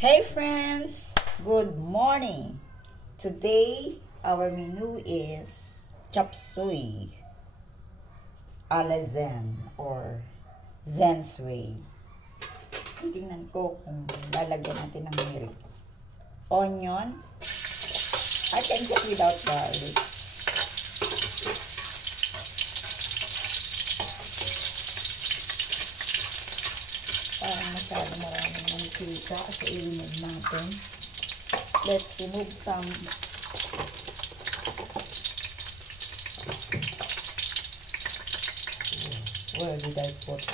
Hey friends, good morning. Today our menu is chop suey a la Zen or Zen's way. Tingnan ko kung lalagyan natin ng milk. Onion. I can cook without garlic. Parang masyado maraming mantika kasi i-remove natin. Let's remove some where did I put?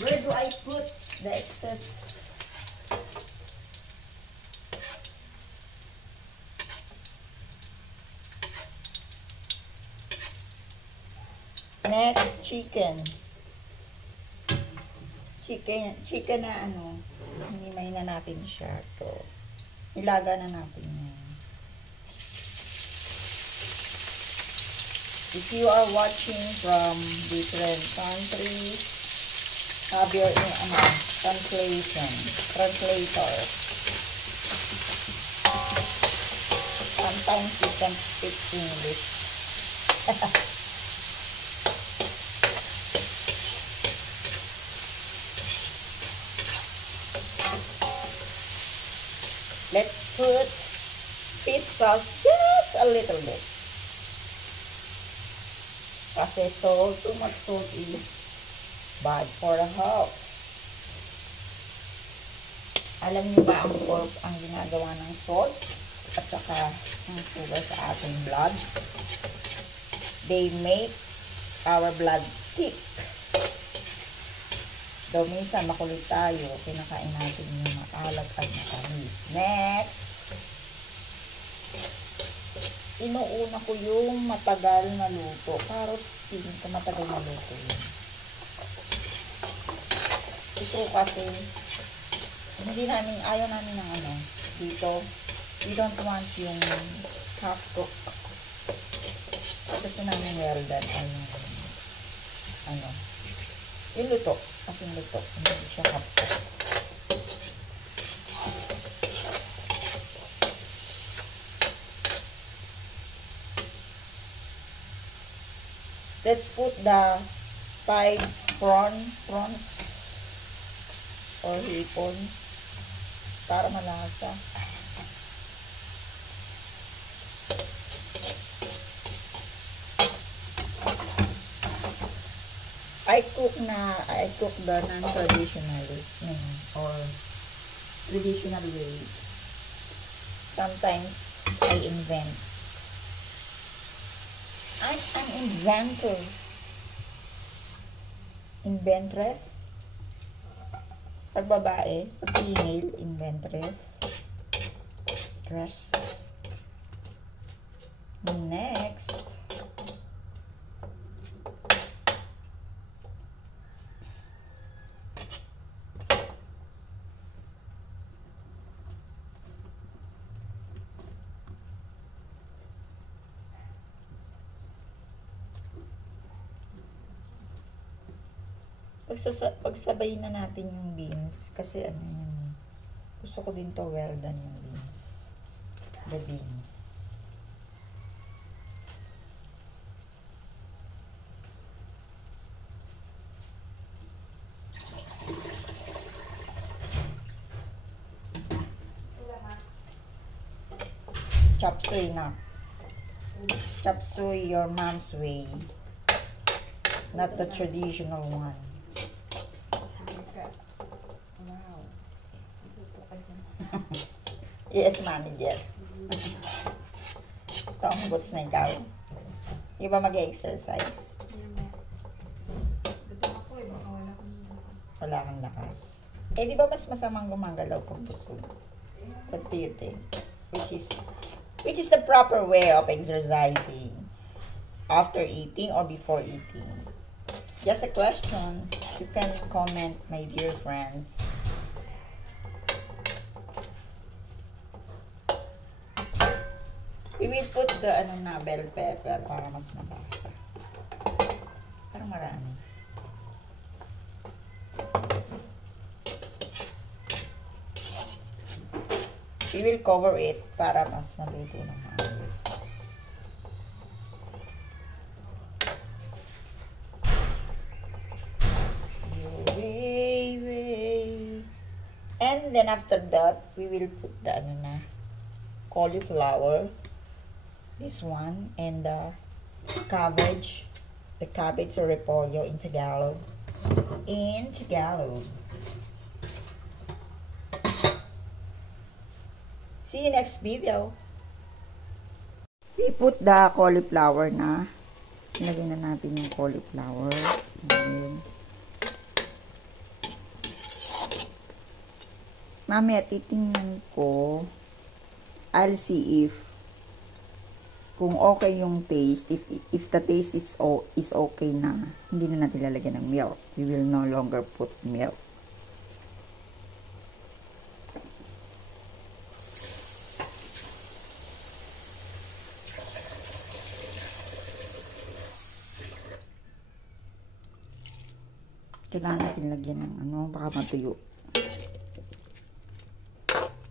Where do I put the excess? Next, chicken na hinimay na natin siya. So, nilaga na natin yan. If you are watching from different countries, have your translator. Sometimes you can speak English. Let's put fish sauce just a little bit. Kasi too much salt is bad for the health. Alam niyo ba ang pork ang ginagawa ng salt at saka ng sugar sa ating blood? They make our blood thick. Daw minsan makulit tayo, kinakain natin yung maalat at matamis. Next, inuuna ko yung matagal na luto. Para feeling ko matagal na luto yun. Ito kasi, ayaw namin ng dito. We don't want yung half cook. Gusto namin well done yung luto. Kasi luto, hindi siya half cook. Let's put the 5 prawns or hipon para malasa. I cook the non-traditional or traditional way. Sometimes I invent. I'm an inventor. Inventress. Pag babae, pag female, inventress. Dress. Next. Pagsabay na natin yung beans kasi gusto ko din to well done yung beans. The beans. Chop suey na. Chop suey your mom's way. Not the traditional one. Yes, manager. Tombots na ikaw. Di ba mag-exercise? Wala kang lakas. Eh, di ba mas masamang gumagalaw kung busog? What do you think? Which is the proper way of exercising? After eating or before eating? Just a question. You can comment, my dear friends. We will put the bell pepper para mas matasa. Parang marami. We will cover it para mas maluto ng halos. And then after that, we will put the cauliflower, this one, and the cabbage or repolyo in Tagalog. See you next video. We put the cauliflower na. Ilagay na natin yung cauliflower. And mamaya titingnan ko. I'll see if kung okay yung taste. If the taste is okay na, hindi na natin lalagyan ng milk. We will no longer put milk. Kailangan natin lagyan ng baka matuyo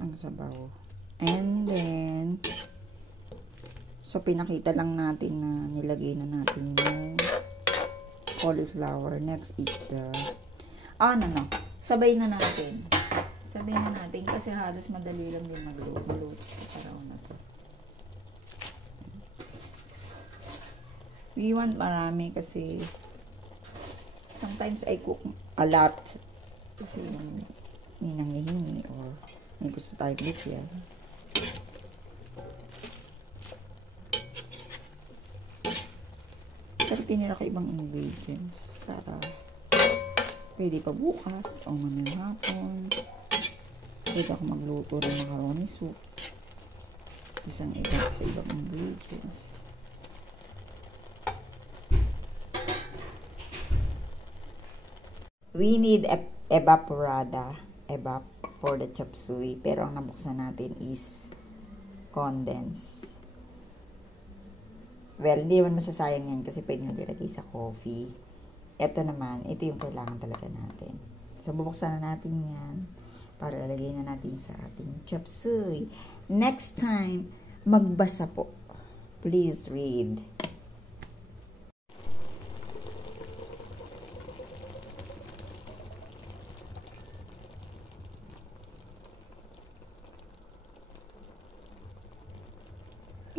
ang sabaw. And then, so pinakita lang natin na nilagay na natin yung cauliflower. Next is the, sabay na natin. Sabay na natin kasi halos madali lang din magluto sa araw na to. We want marami kasi sometimes I cook a lot kasi may nangihingi or may gusto tayo bigyan. Pero tinira ko ibang ingredients para pwede pa bukas o mamayang hapon. Pwede ako magluto ng macaroni soup. Isang iba sa ibang ingredients. We need evaporada. Evap for the chop suey. Pero ang nabuksan natin is condensed. Well, hindi naman masasayang yan kasi pwede na dilagay sa coffee. Ito naman, ito yung kailangan talaga natin. So, bubuksan na natin yan para lalagay na natin sa ating chop suey. Next time, magbasa po. Please read.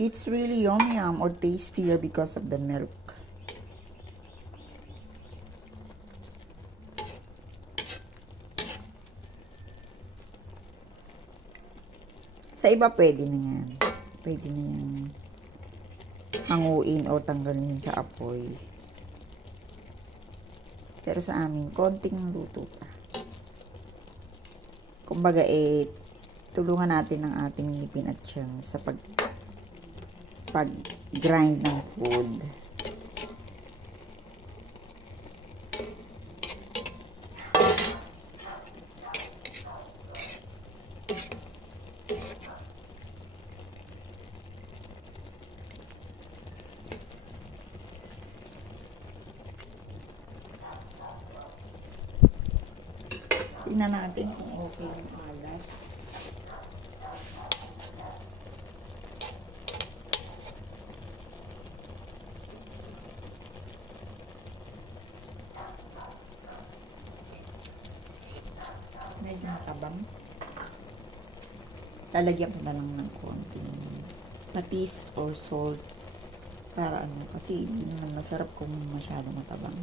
It's really yummy or tastier because of the milk. Sa iba pwede na yan. Pwede na yan hanguin o tanggalin sa apoy. Pero sa amin, konting luto pa. Kumbaga tulungan natin ang ating ngipin at tiyan sa pag-grind ng food. Tingnan natin kung okay yung alat. Medyo matabang. Lalagyan ko na lang ng konting patis or salt para kasi hindi naman masarap kung masyado matabang.